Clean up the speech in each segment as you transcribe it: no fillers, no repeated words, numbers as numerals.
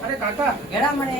अरे काका घेड़ा मने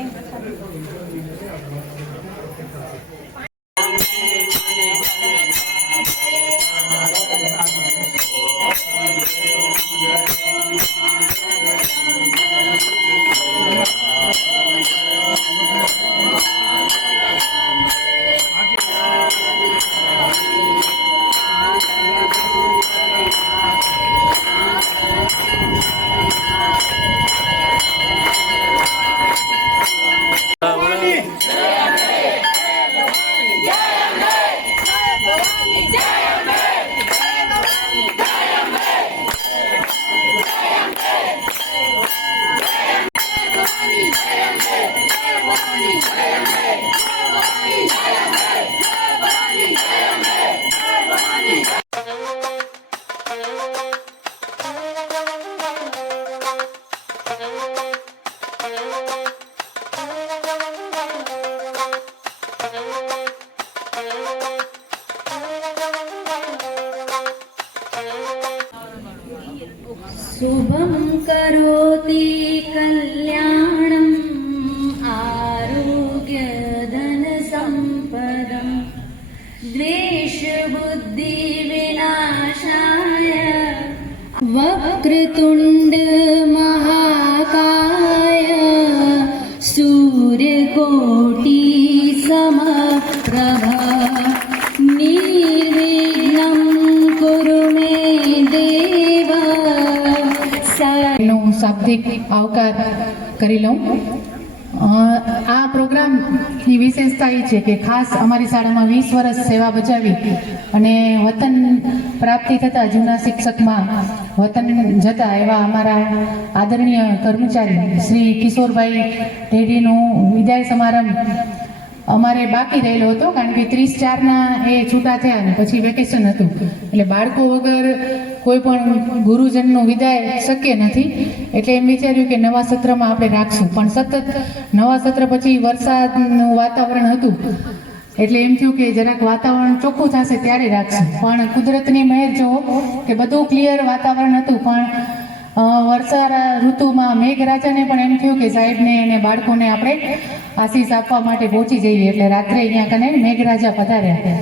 शुभं करोति कल्याणम् आरोग्यधनसम्पदम् द्वेषबुद्धिविनाशाय वक्रतुण्ड महाकाय सूर्यकोटि समप्रभा निर्विघ्नं कुरु मे देव। શાબ્દિક આવકાર કરી લઉં। આ પ્રોગ્રામની વિશેષતા એ છે કે ખાસ અમારી શાળામાં 20 વર્ષ સેવા બજાવી અને વતન પ્રાપ્તિ થતા જૂના શિક્ષકમાં વતન જતા એવા અમારા આદરણીય કર્મચારી શ્રી કિશોરભાઈ ઢેડીનું વિદાય સમારંભ અમારે બાકી રહેલો હતો, કારણ કે 30/4 એ છૂટા થયા અને પછી વેકેશન હતું, એટલે બાળકો વગર કોઈ પણ ગુરુજનનો વિદાય શક્ય નથી, એટલે એમ વિચાર્યું કે નવા સત્રમાં આપણે રાખશું, પણ સતત નવા સત્ર પછી વરસાદનું વાતાવરણ હતું, એટલે એમ થયું કે જરાક વાતાવરણ ચોખ્ખું થશે ત્યારે રાખશું, પણ કુદરતની મહેર જો કે બધું ક્લિયર વાતાવરણ હતું, પણ વરસાદ ઋતુમાં મેઘરાજાને પણ એમ થયું કે સાહેબને અને બાળકોને આપણે આશીષ આપવા માટે પહોંચી જઈએ, એટલે રાત્રે અહીંયા કને મેઘરાજા પધાર્યા,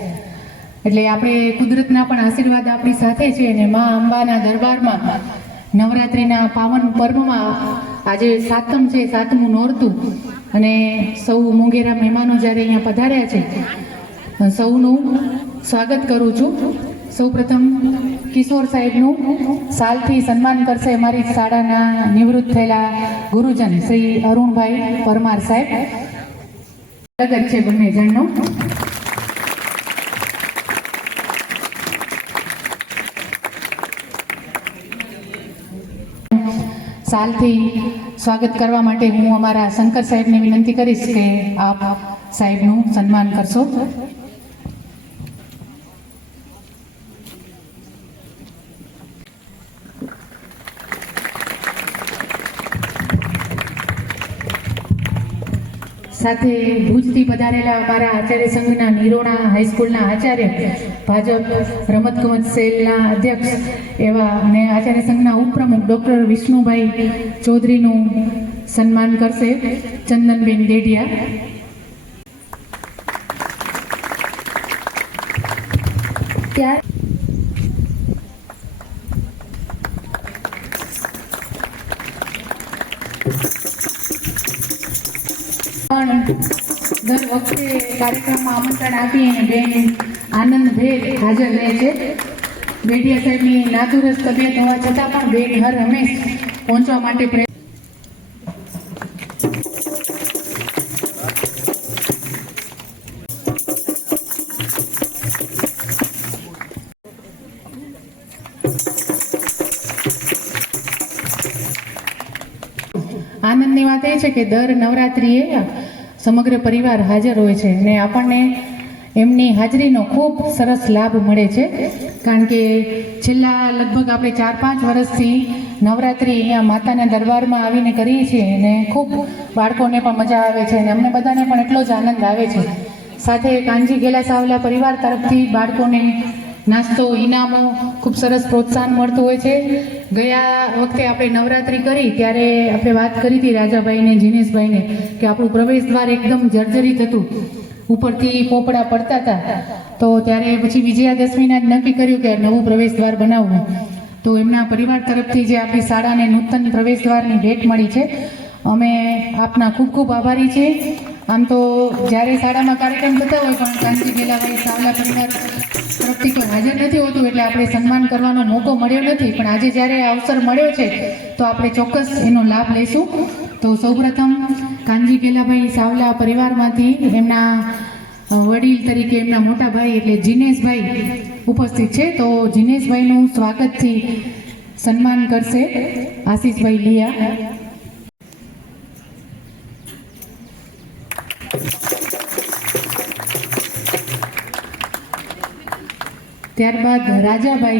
એટલે આપણે કુદરતના પણ આશીર્વાદ આપણી સાથે છે અને મા અંબાના દરબારમાં નવરાત્રિના પાવન પર્વમાં આજે 7મ છે, 7મું નોરતું, અને સૌ મોંઘેરા મહેમાનો જ્યારે અહીંયા પધાર્યા છે સૌનું સ્વાગત કરું છું। સૌપ્રથમ કિશોર સાહેબનું સાલથી સન્માન કરશે અમારી શાળાના નિવૃત્ત થયેલા ગુરુજન શ્રી અરુણભાઈ પરમાર સાહેબ। સ્વાગત છે બંને જણનું। સાલથી સ્વાગત કરવા માટે હું અમારા શંકર સાહેબને વિનંતી કરીશ કે આપ સાહેબનું સન્માન કરશો। સાથે ભુજથી પધારેલા અમારા આચાર્ય સંઘના નિરોણા હાઈસ્કૂલના આચાર્ય, ભાજપ રમતગમત સેલના અધ્યક્ષ એવા અને આચાર્ય સંઘના ઉપપ્રમુખ ડૉક્ટર વિષ્ણુભાઈ ચૌધરીનું સન્માન કરશે ચંદનબેન ડેડિયા। પણ દર વખતે કાર્યક્રમમાં આમંત્રણ આપી બેન આનંદભેર હાજર રહે છે। બેડિયા સાહેબની નાદુરસ્ત તબિયત હોવા છતાં પણ બેન હર હંમેશ પહોંચવા માટે આનંદની વાત એ છે કે દર નવરાત્રિએ સમગ્ર પરિવાર હાજર હોય છે અને આપણને એમની હાજરીનો ખૂબ સરસ લાભ મળે છે, કારણ કે છેલ્લા લગભગ આપણે 4-5 વર્ષથી નવરાત્રિ અહીંયા માતાના દરબારમાં આવીને કરીએ છીએ અને ખૂબ બાળકોને પણ મજા આવે છે અને અમને બધાને પણ એટલો જ આનંદ આવે છે। સાથે કાનજી ગેલા સાવલા પરિવાર તરફથી બાળકોને નાસ્તો ઇનામો ખૂબ સરસ પ્રોત્સાહન મળતું હોય છે. ગયા વખતે આપણે નવરાત્રિ કરી ત્યારે આપણે વાત કરી હતી રાજાભાઈને, જીનેશભાઈને, કે આપણું પ્રવેશ દ્વાર એકદમ જર્જરિત હતું, ઉપરથી પોપડા પડતા હતા. તો ત્યારે પછી વિજયાદશમીના જ નક્કી કર્યું કે નવું પ્રવેશ દ્વાર બનાવવું. તો એમના પરિવાર તરફથી જે આપણી શાળાને નૂતન પ્રવેશ દ્વારની ભેટ મળી છે, અમે આપના ખૂબ ખૂબ આભારી છીએ. આમ તો જ્યારે શાળામાં કાર્યક્રમ થતા હોય પણ કાંજી ગેલાભાઈ સાવલા પરિવાર તરફથી કોઈ હાજર નથી હોતું, એટલે આપણે સન્માન કરવાનો મોકો મળ્યો નથી. પણ આજે જ્યારે અવસર મળ્યો છે તો આપણે ચોક્કસ એનો લાભ લઈશું. તો સૌપ્રથમ કાંજી ગેલાભાઈ સાવલા પરિવારમાંથી એમના વડીલ તરીકે એમના મોટા ભાઈ એટલે જીનેશભાઈ ઉપસ્થિત છે. તો જીનેશભાઈનું સ્વાગતથી સન્માન કરશે આશીષભાઈ લિયા. ત્યારબાદ રાજાભાઈ